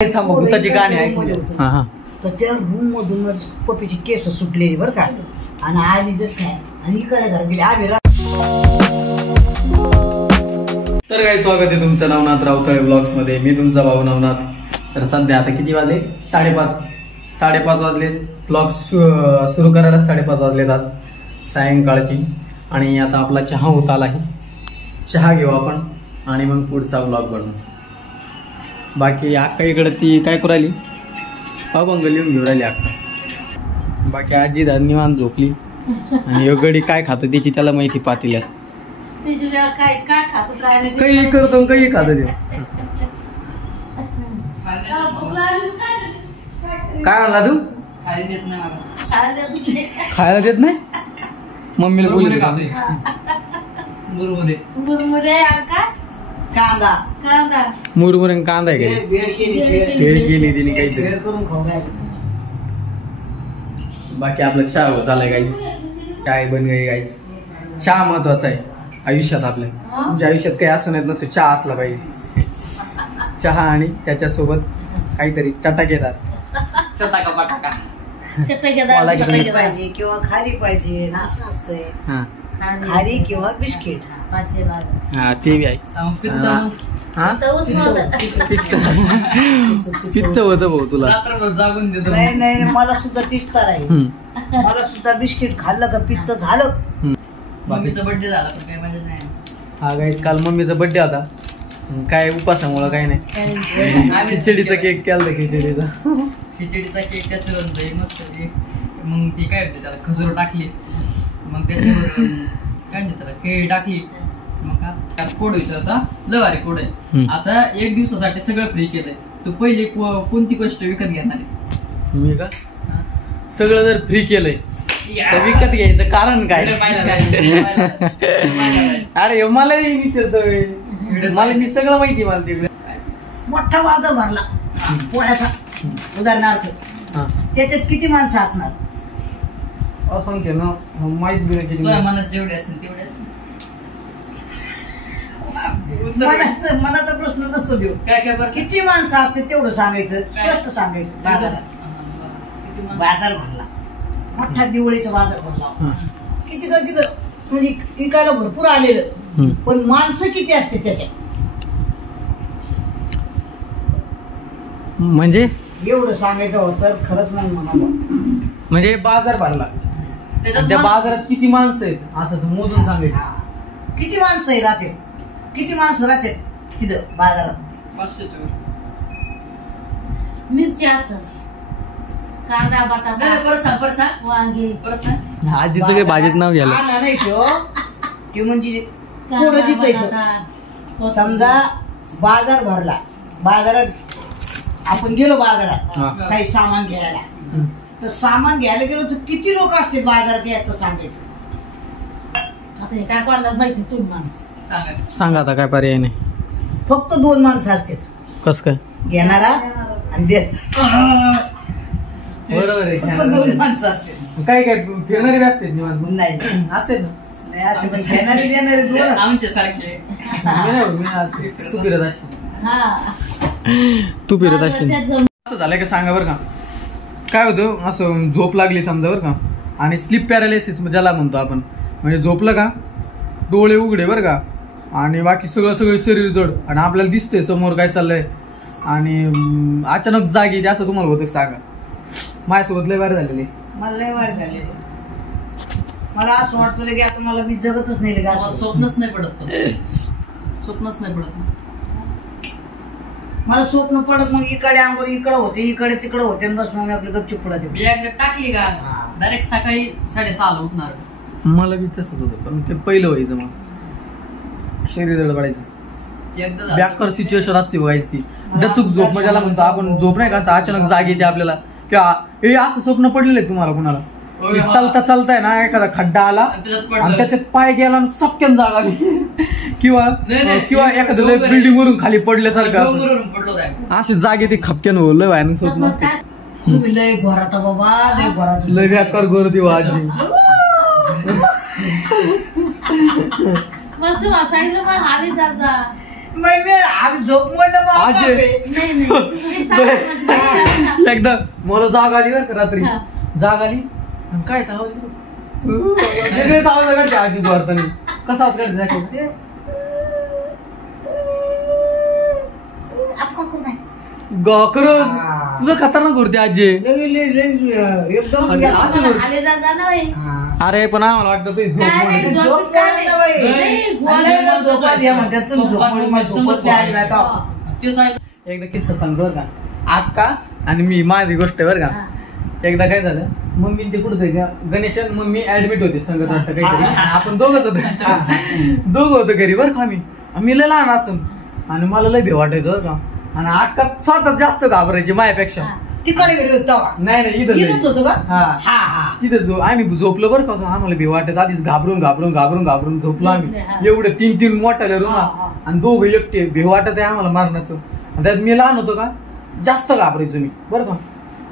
भूताची गाणी ऐकून तर त्या रूम मधूनच पप्पीची केस सुटलेली बरं का आणि आलीच नाही आणि इकडे घर गेले आम्ही. तर काय स्वागत आहे तुमचं नवनाथ रावतळे ब्लॉग्स मध्ये. मी तुमचा भाऊ नवनाथ. तर सध्या आता किती वाजले? 5:30 वाजले. ब्लॉग सुरू करायला 5:30 वाजलेत आज सायंकाळची. आणि आता आपला चहा होत आला आहे. चहा घेऊ आपण आणि मग पुढचा ब्लॉग बनवू. बाकी अक्का इकडे ती काय करू राहिली? अभंग लिहून घेऊ राहिली अक्का. बाकी आजी निवांत झोपली आणि योगडी काय खातो त्याची त्याला माहिती पातील्यात. काही करतो काही खातो ते. काय म्हणला तू? खायला देत नाही? मम्मीला बोलले कांदा मुरमुरे कांदा आहे का? भेळ केली तिने काहीतरी. बाकी आपलं चहा होत आलाय गाईस. काय बन गई गाईस. चहा महत्वाचा आहे आयुष्यात आपल्या. तुमच्या आयुष्यात काही असं नाही नसतं, चहा असला पाहिजे. चहा आणि त्याच्यासोबत काहीतरी चटाकेदार पाहिजे किंवा खारी पाहिजे असं असतंय. खारी किंवा बिस्किट. हा ते बी आहे. पित्त होत भाऊ तुला. जागून देतो. नाही मला सुद्धा तिस्तार आहे. मला सुद्धा बिस्किट खाल्लं का पित्त झालं. मम्मीचा बर्थडे झाला पण काही मजा नाही. हा गाईस काल मम्मीचा बर्थडे होता. काय उपासामुळं काय नाही. खिचडीचा केक केला. खिचडीचा केक त्याच्यावर मस्त. मग ती काय होते त्याला खजूर टाकली. मग त्याच्यावर काय म्हणते त्याला केळी टाकली. मग त्यात कोड विचारता लवारी कोड आहे. आता 1 दिवसासाठी सगळं फ्री केलंय. तू पहिली कोणती गोष्ट विकत घेणार आहे? मी का सगळं जर फ्री केलंय तर विकत घ्यायचं कारण काय? अरे मलाही विचारतोय. मला मी सगळं माहिती. मला तिकडे मोठा वादा भरला पोळ्याचा उदाहरणार्थ त्याच्यात किती माणसं असणार? असंख्य ना माहित बी नाही. मनात जेवढे असतील तेवढे असतील. मनाचा प्रश्न नसतो देऊ. काय किती माणसं असते तेवढं सांगायचं. स्पष्ट सांगायचं. बाजार भरला मोठा दिवाळीचा बाजार भरला. किती म्हणजे विकायला भरपूर आलेलं पण माणसं किती असते त्याच्यात? म्हणजे एवढं सांगायचं होतं खरंच मग म्हणाला. म्हणजे बाजार भरला त्या बाजारात किती माणसं आहेत असं मोजून सांगायचं. किती माणसं आहे राहते. किती माणसं राहते तिथं बाजारात? 500 मिरची असं कांदा बटाटा वांगे. आजी सगळे भाजीच नाव घ्यायला नाही ते म्हणजे पुढं जिथायचं. समजा बाजार भरला. बाजारात आपण गेलो बाजारात काही सामान घ्यायला. तर सामान घ्यायला गेलो तर किती लोक असते बाजारात याचं सांगायचं. आता काय कोणाला माहिती तुम्ही सांगा आता काय पर्याय नाही. फक्त 2 माणसं असतात. कस काय? घेणारा आणि देत. बरोबर आहे. फक्त 2 माणसं असतात. काय काय फिरणारे असते नाही असते ना. घेणारे देणारे 2 आमच्या सारखे. तू फिरत असशील. असं झालंय का सांगा बरं का. काय होतं असं झोप लागली समजा बरं का. आणि स्लीप पॅरालिसिस ज्याला म्हणतो आपण. म्हणजे झोपलं का डोळे उघडे बरं का आणि बाकी सगळं शरीर जड आणि आपल्याला दिसतंय समोर काय चाललंय आणि अचानक जाग येते. असं तुम्हाला होतं सांगा? माझ्यासोबत लय वार झालेले. मला लय वार झालेले. मला असं वाटतं की आता मला मी जगतच नाही. स्वप्नच नाही पडत. मला स्वप्न पडत मग इकडे अंगोर इकडं होते इकडे तिकडं होते बस. मग आपली गपचूप पडत टाकली का डायरेक्ट सकाळी 6:30 उठणार. मला बी तसंच होतं पण ते पहिलं व्हायचं. मग शरीर जड पडायचं. बॅकर सिच्युएशन असते बघायची ती डचूक झोप. मग ज्याला म्हणतो आपण झोप नाही का असं अचानक जाग येते आपल्याला. किंवा हे असं स्वप्न पडलेलं आहे तुम्हाला कुणाला? चालताय ना एखादा खड्डा आला आणि त्याच्यात पाय गेला आणि सपक्यान जाग आली. किंवा एखादं बिल्डिंग वरून खाली पडल्यासारखं अशी जाग येते खपक्यान. हो लय भयानक स्वप्न असते. लय घोरात बाबा लय घोरात. लय बेकार गोर देऊ आजी. मस्त वाचायला पण हारी जाता. आग झोप म्हणलं मग आजी. नाही नाही नाही. एकदा मला जाग आली बरं का रात्री हा. जाग आली आणि काय आवाज येतो? वेगळेच आवाज काढते आजी भारताने. कसा आवाज काढते दाखव. आता काय करू नाही? खरंच हा. तुझं खतरनाक उरते आजी. एकदम आणि असं करू. आले जाणार आहे. अरे पण आम्हाला वाटतं तुझी झोप काय नाही, मोडते. झोप काय नाही. तेच आहे. एकदा किस्सा सांगतो बरं का. अक्का आणि मी माझी गोष्ट आहे बरं का. एकदा काय झालं मम्मी ते कुठे गणेश आणि मम्मी ऍडमिट होते संगत वाटतं काहीतरी. आपण दोघच होतो दोघं होतो घरी बरं का. आम्ही लय लहान असून आणि मला लय भेव वाटायचं बरं का. आणि अक्का स्वतः जास्त घाबरायची माझ्यापेक्षा. तिकडे गेलो होतो नाही इथंच इथं होतो का? हा हा हा तिथं आम्ही झोपलो बरं का. आम्हाला भेव वाटायचं आधीच घाबरून झोपलो आम्ही. हा. एवढे 3 मोठ्या रूम हा, हा. आणि दोघं एकटे भेव वाटत आहे आम्हाला मारण्याचं. आणि त्यात मी लहान होतो का जास्त घाबरायचो मी बरं का.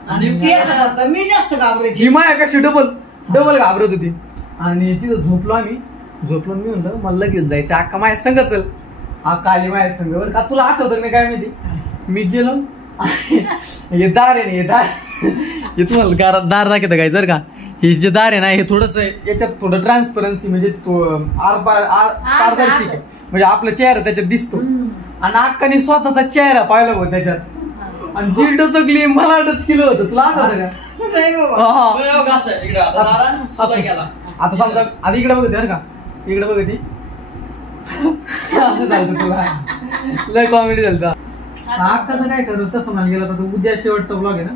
आणि ते आता मी जास्त घाबरायची. जी माझ्यापेक्षा डबल घाबरत होती. आणि तिथं झोपलो मी म्हणलं मला लगेच जायचं. अक्का माझ्या संग चल. अक्का आली माझ्या संग बरं का. तुला आठवतं नाही काय माहिती. मी गेलो हे दार आहे ना हे दार हे तुम्हाला दार दाखवतं काय जर का. हे जे दार आहे ना हे थोडस याच्यात थोडं ट्रान्सपरन्सी म्हणजे पारदर्शक आहे. म्हणजे आपला चेहरा त्याच्यात दिसतो. आणि अक्काने स्वतःचा चेहरा पाहिला होता त्याच्यात. आणि जी डचकली मला डचकिलं होतं. तुला आठवतं का? नाही बाबा. हा. असं इकडं आता दारानं सुद्धा गेला. आता समजा आधी इकडे बघते बरं का. इकडे बघते असं झालं तुला लय कॉमेडी झालं. अक्काचं काय करू तसं मला गेलं तर उद्या शेवटचा ब्लॉग आहे ना.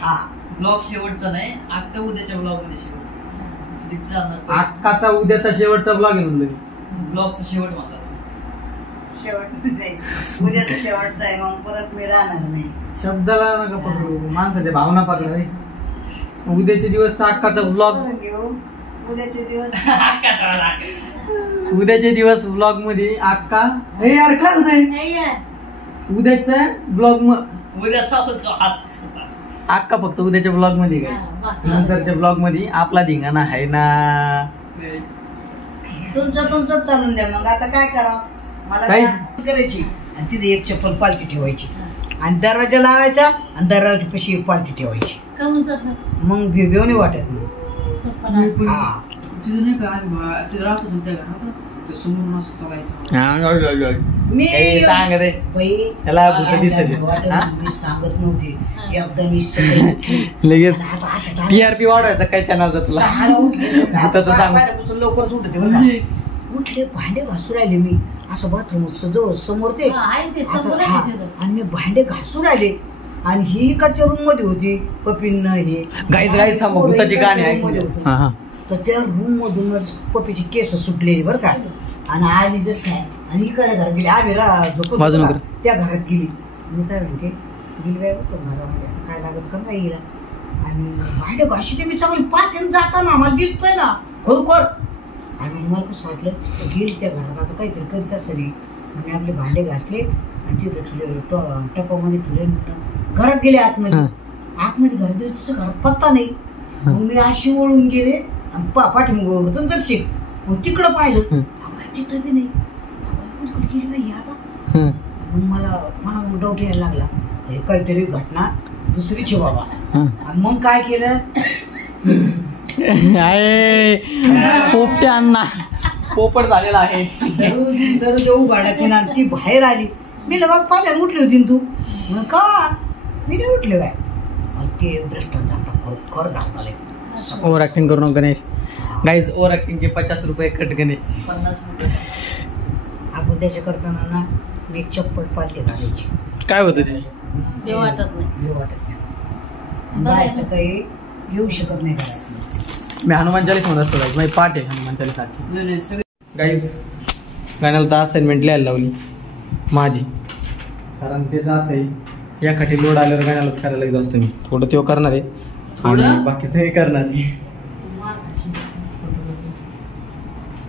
हा ब्लॉग शेवटचा नाही आता उद्याच्या ब्लॉग मध्ये शेवट. अक्काचा उद्याचा शेवटचा ब्लॉग आहे म्हणलं. ब्लॉगचा शेवट मला शेवट उद्याचा शेवटचा आहे मग परत मी राहणार नाही. शब्दाला नका पकडू माणसाच्या भावना पकडा. उद्याचे दिवस अक्काचा ब्लॉग. घेऊ उद्याचे दिवस. उद्याचे दिवस ब्लॉग मध्ये अक्का हे यार काय होतंय उद्याचा ब्लॉग उद्याचा अक्का फक्त उद्याच्या ब्लॉग मध्ये काय. नंतरच्या ब्लॉग मध्ये आपला धिंगाणा आहे ना. तुमचं चालून द्या. मग आता काय करा मला करायची आणि तिथे एक चप्पल पालथी ठेवायची आणि दरवाजा लावायचा आणि दरवाजा पाशी एक पालथी ठेवायची. मग भेव नाही वाटत. हा तिथं नाही का तिथं राहत होतो त्या घरात ते समोरून असं चालायचं. मी सांग रे बाई त्याला भूत दिसेल. मी सांगत नव्हती एकदा मी सकाळी लगेच आता अशा TRP वाढवायचा काय चॅनल तुला. सहाला उठले. आता तर सांग. पहिल्यापासून लवकरच उठते बरं का. उठले भांडे घासू राहिले मी असं बाथरूम समोर ते आता, हा. आणि मी भांडे घासू राहिले आणि ही इकडच्या रूम मध्ये होती पप्पीन हे गाईज थांब भूताची गाणी मध्ये ऐक. होतं. हा हा तर त्या रूम मधूनच पप्पीची केस सुटलेली बरं का. आणि आली जस काय आणि इकडे घरात गेली. आम्ही झोपत बाजूला होतो कर. ना, त्या घरात गेली. मी काय म्हणते गेली बाय बघतो घरामध्ये आता काय लागत का नाही गेला. आणि भांडे घाशीचे मी चांगली पाहते जाताना मला दिसतोय ना खरोखर. आणि मला कसं वाटलं गेली त्या घरात आता काहीतरी करीत असेल. मी आपले भांडे घासले आणि तिथे ठेवले टपामध्ये ठेवले. घरात गेले आतमध्ये घरात गेले तसं घरात पत्ता नाही. मग मी अशी वळून गेले आणि पाठीमाग होतं दर्शिक. मग तिकडं पाहिलं तिथं बी नाही. कुठे गेली नाही आता. मग मला मग डाऊट यायला लागला हे काहीतरी घटना दुसरीची बाबा. आणि मग काय केलं पोपटे अण्णा पोपट झालेला आहे. दररोज उघाडायची ना ती बाहेर आली. मी लगेच पाहिल्या उठली होती तू मग का मी नाही उठले बाय. ते दृष्टांत जाता खर जाता ओव्हर ऍक्टिंग करू नका गणेश. गाईज ओव्हर ऍक्टिंग के 50 रुपये कट गणेशची. 50 रुपये. आपण त्याच्या करताना ना मी एक चप्पल पालते घालायची. काय होतं ते ते वाटत नाही. येऊ वाटत नाही. बाहेरचं काही येऊ शकत नाही घरात. मी हनुमान चालीस म्हणत असतो माझी पाठ आहे हनुमान चालीस सारखी. नाही सगळे गाईज गाण्याला तर असाइनमेंट लिहायला लावली माझी. कारण त्याचं असं आहे यासाठी लोड आल्यावर गाण्यालाच करायला लागत असतो मी. थोडं तेव्हा करणार आहे आणि बाकीचं हे करणार आहे.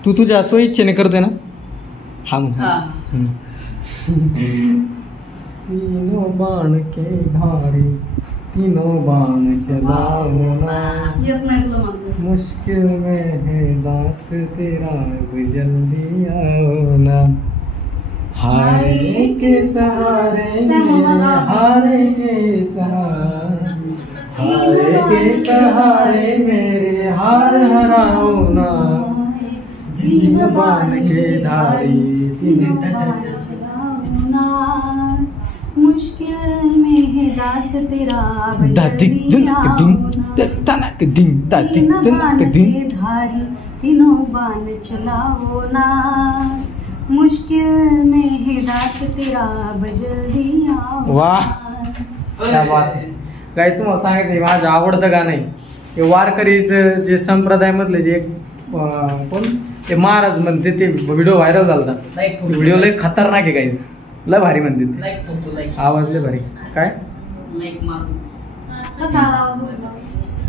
तू तुझ्या स्वइच्छेने करतोय ना. हा म्हणून तीनों बाण के धारे तीनों बाण चलाओ ना येत नाही तुला म्हणलं. मुश्किल में है दास तेरा अब जल्दी आओ ना. हारे के सहारे मेरे हारे के सहारे हारे के सहारे मेरे हार हराओ ना जीवन के धारी मुश्किल में है दास तेरा धारी तीनों बान चलाओ ना मुश्किल में है दास तेरा जल्दी आओ। वाह क्या बात आहे गाईस. तुम्हाला सांगायचं माझं आवडतं गाणं आहे हे वारकरीचं जे संप्रदायामधले जे कोण ते महाराज म्हणते ते व्हिडिओ व्हायरल झाला. व्हिडिओ लय खतरनाक आहे गाईस. लय भारी म्हणते ते. आवाज लय भारी. काय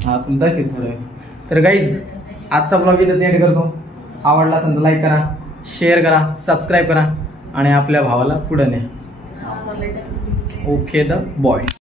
हा तुम दाखव थोडं. तर गाईज आजचा ब्लॉग इथेच एंड करतो. आवडला असेल तर लाईक करा, शेअर करा, सबस्क्राईब करा आणि आपल्या भावाला पुढे न्या. Okay the boy.